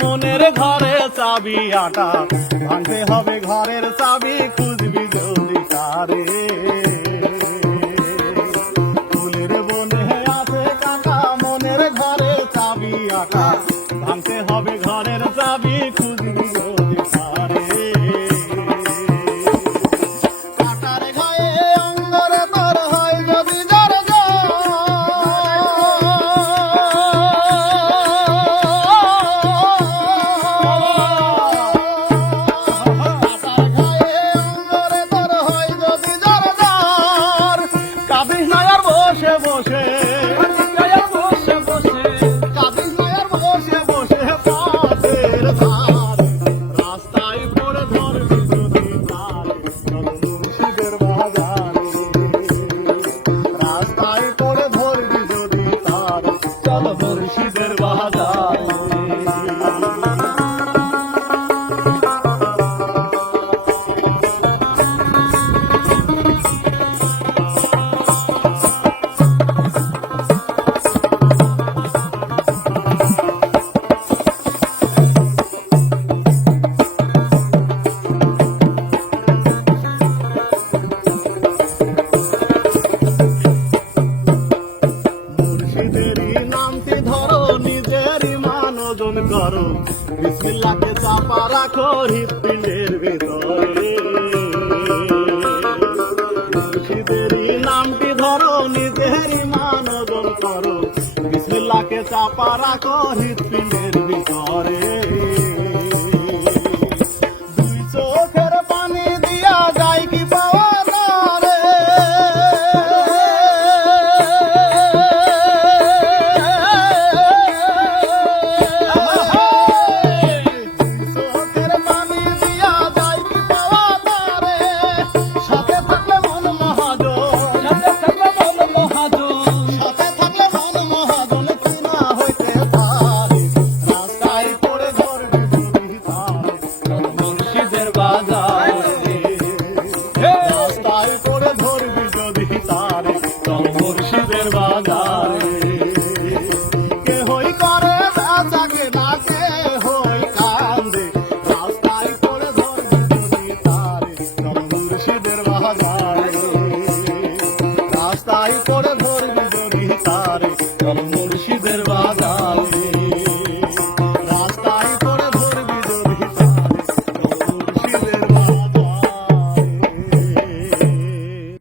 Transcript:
মনের ঘরে চাবি আটা ভাঙতে হবে ঘরের চাবি খুঁজবি যদি তারে ফুলের বনে আছে কাটা মনের ঘরে চাবি আটা ভাঙতে হবে ঘরের চাবি খুঁজবি যদি তারে বসে রাস্তায় পড়ে ধরবি যদি তারে চল মুর্শিদের বাজারে রাস্তায় পড়ে ধরবি যদি তারে চল মুর্শিদের বাজারে করো বিসমিল্লাহকে চাপা রাখো হৃৎপিণ্ডের ভিতরে মুর্শিদেরই নামটি ধরো নিজের ইমান ওজন করো বিসমিল্লাহকে চাপা রাখো হৃৎপিণ্ডের ভিতরে